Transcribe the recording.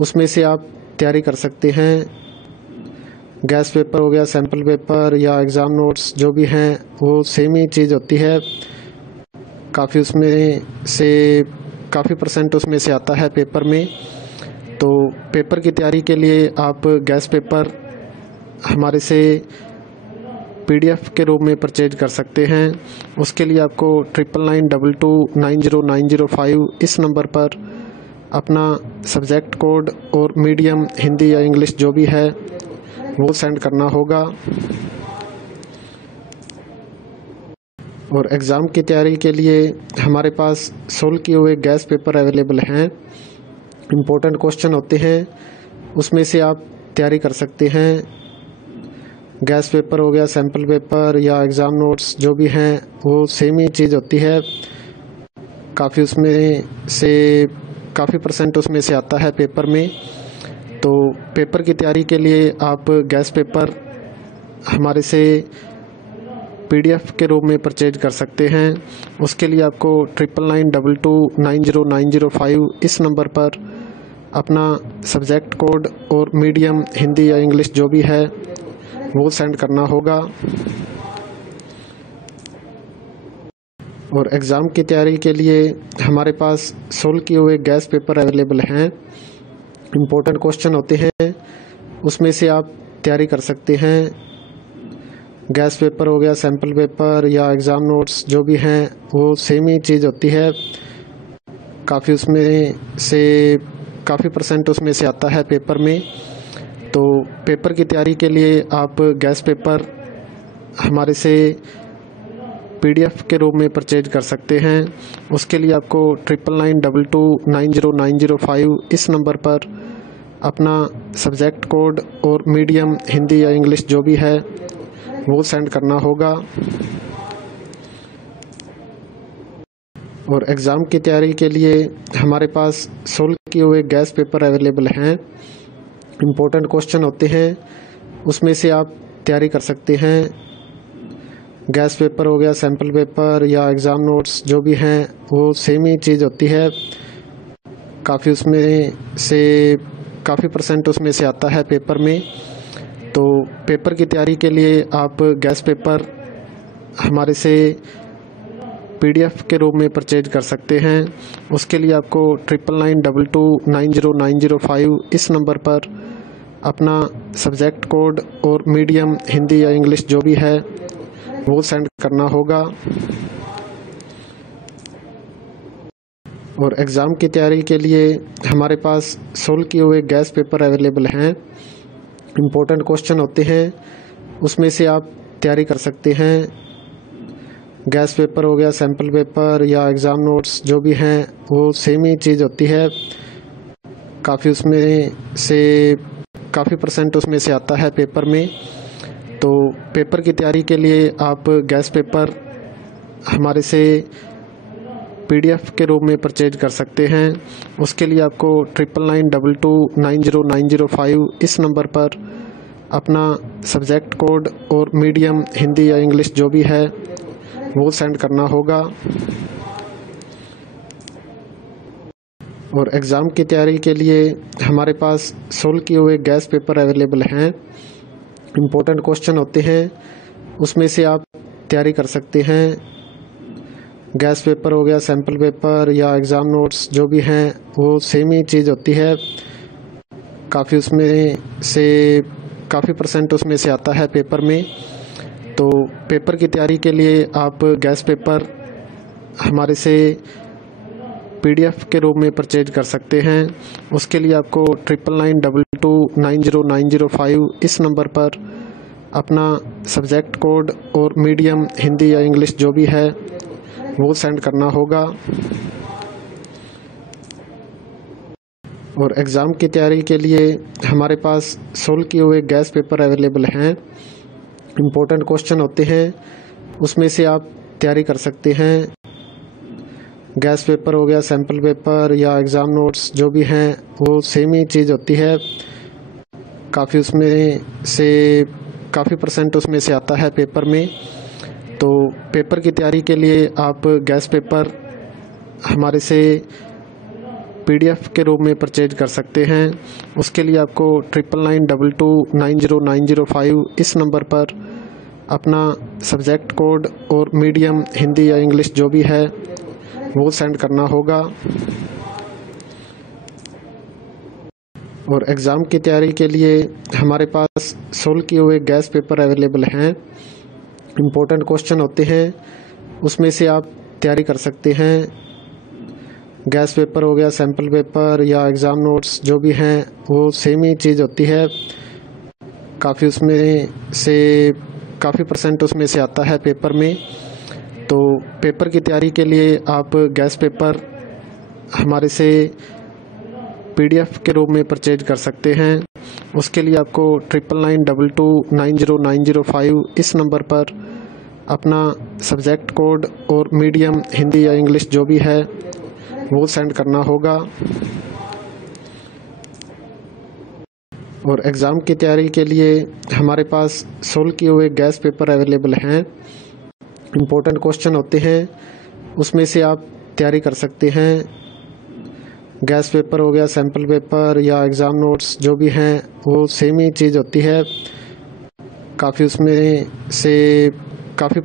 उसमें से आप तैयारी कर सकते हैं। गैस पेपर हो गया, सैम्पल पेपर या एग्ज़ाम नोट्स जो भी हैं वो सेम ही चीज़ होती है। काफ़ी उसमें से काफ़ी परसेंट उसमें से आता है पेपर में। तो पेपर की तैयारी के लिए आप गैस पेपर हमारे से PDF के रूप में परचेज कर सकते हैं। उसके लिए आपको 9992290905 इस नंबर पर अपना सब्जेक्ट कोड और मीडियम हिंदी या इंग्लिश जो भी है वो सेंड करना होगा। और एग्ज़ाम की तैयारी के लिए हमारे पास सोल्व किए हुए गैस पेपर अवेलेबल हैं। इम्पोर्टेंट क्वेश्चन होते हैं, उसमें से आप तैयारी कर सकते हैं। गैस पेपर हो गया, सैम्पल पेपर या एग्ज़ाम नोट्स जो भी हैं वो सेम ही चीज़ होती है। काफ़ी उसमें से काफ़ी परसेंट उसमें से आता है पेपर में। तो पेपर की तैयारी के लिए आप गैस पेपर हमारे से PDF के रूप में परचेज कर सकते हैं। उसके लिए आपको 9992290905 इस नंबर पर अपना सब्जेक्ट कोड और मीडियम हिंदी या इंग्लिश जो भी है वो सेंड करना होगा। और एग्ज़ाम की तैयारी के लिए हमारे पास सोल्व किए हुए गैस पेपर अवेलेबल हैं। इम्पोर्टेंट क्वेश्चन होते हैं, उसमें से आप तैयारी कर सकते हैं। गैस पेपर हो गया, सैम्पल पेपर या एग्ज़ाम नोट्स जो भी हैं वो सेम ही चीज़ होती है। काफ़ी उसमें से काफ़ी परसेंट उसमें से आता है पेपर में। तो पेपर की तैयारी के लिए आप गैस पेपर हमारे से PDF के रूप में परचेज कर सकते हैं। उसके लिए आपको 9992290905 इस नंबर पर अपना सब्जेक्ट कोड और मीडियम हिंदी या इंग्लिश जो भी है वो सेंड करना होगा। और एग्ज़ाम की तैयारी के लिए हमारे पास सोल्व किए हुए गैस पेपर अवेलेबल हैं। इम्पोर्टेंट क्वेश्चन होते हैं, उसमें से आप तैयारी कर सकते हैं। गैस पेपर हो गया, सैम्पल पेपर या एग्ज़ाम नोट्स जो भी हैं वो सेम ही चीज़ होती है। काफ़ी उसमें से काफ़ी परसेंट उसमें से आता है पेपर में। तो पेपर की तैयारी के लिए आप गैस पेपर हमारे से PDF के रूप में परचेज कर सकते हैं। उसके लिए आपको 9992290905 इस नंबर पर अपना सब्जेक्ट कोड और मीडियम हिंदी या इंग्लिश जो भी है वो सेंड करना होगा। और एग्ज़ाम की तैयारी के लिए हमारे पास सोल्व किए हुए गैस पेपर अवेलेबल हैं। इम्पोर्टेंट क्वेश्चन होते हैं, उसमें से आप तैयारी कर सकते हैं। गैस पेपर हो गया, सैम्पल पेपर या एग्ज़ाम नोट्स जो भी हैं वो सेम ही चीज़ होती है। काफ़ी उसमें से काफ़ी परसेंट उसमें से आता है पेपर में। तो पेपर की तैयारी के लिए आप गैस पेपर हमारे से PDF के रूप में परचेज कर सकते हैं। उसके लिए आपको 9992290905 इस नंबर पर अपना सब्जेक्ट कोड और मीडियम हिंदी या इंग्लिश जो भी है वो सेंड करना होगा। और एग्ज़ाम की तैयारी के लिए हमारे पास सोल्व किए हुए गैस पेपर अवेलेबल हैं। इम्पोर्टेंट क्वेश्चन होते हैं, उसमें से आप तैयारी कर सकते हैं। गैस पेपर हो गया, सैम्पल पेपर या एग्ज़ाम नोट्स जो भी हैं वो सेम ही चीज़ होती है। काफ़ी उसमें से काफ़ी परसेंट उसमें से आता है पेपर में। तो पेपर की तैयारी के लिए आप गैस पेपर हमारे से PDF के रूप में परचेज कर सकते हैं। उसके लिए आपको 9992290905 इस नंबर पर अपना सब्जेक्ट कोड और मीडियम हिंदी या इंग्लिश जो भी है वो सेंड करना होगा। और एग्ज़ाम की तैयारी के लिए हमारे पास सोल्व किए हुए गैस पेपर अवेलेबल हैं। इम्पोर्टेंट क्वेश्चन होते हैं, उसमें से आप तैयारी कर सकते हैं। गैस पेपर हो गया, सैम्पल पेपर या एग्ज़ाम नोट्स जो भी हैं वो सेम ही चीज़ होती है। काफ़ी उसमें से काफ़ी परसेंट उसमें से आता है पेपर में। तो पेपर की तैयारी के लिए आप गैस पेपर हमारे से PDF के रूप में परचेज कर सकते हैं। उसके लिए आपको 9992290905 इस नंबर पर अपना सब्जेक्ट कोड और मीडियम हिंदी या इंग्लिश जो भी है वो सेंड करना होगा। और एग्ज़ाम की तैयारी के लिए हमारे पास सोल्व किए हुए गैस पेपर अवेलेबल हैं। इम्पोर्टेंट क्वेश्चन होते हैं, उसमें से आप तैयारी कर सकते हैं। गैस पेपर हो गया, सैम्पल पेपर या एग्ज़ाम नोट्स जो भी हैं वो सेम ही चीज़ होती है। काफ़ी उसमें से काफ़ी % उसमें से आता है पेपर में। तो पेपर की तैयारी के लिए आप गैस पेपर हमारे से PDF के रूप में परचेज कर सकते हैं। उसके लिए आपको 9992290905 इस नंबर पर अपना सब्जेक्ट कोड और मीडियम हिंदी या इंग्लिश जो भी है वो सेंड करना होगा। और एग्ज़ाम की तैयारी के लिए हमारे पास सोल्व किए हुए गैस पेपर अवेलेबल हैं। इम्पोर्टेंट क्वेश्चन होते हैं, उसमें से आप तैयारी कर सकते हैं। गैस पेपर हो गया, सैम्पल पेपर या एग्ज़ाम नोट्स जो भी हैं वो सेम ही चीज़ होती है। काफ़ी उसमें से काफ़ी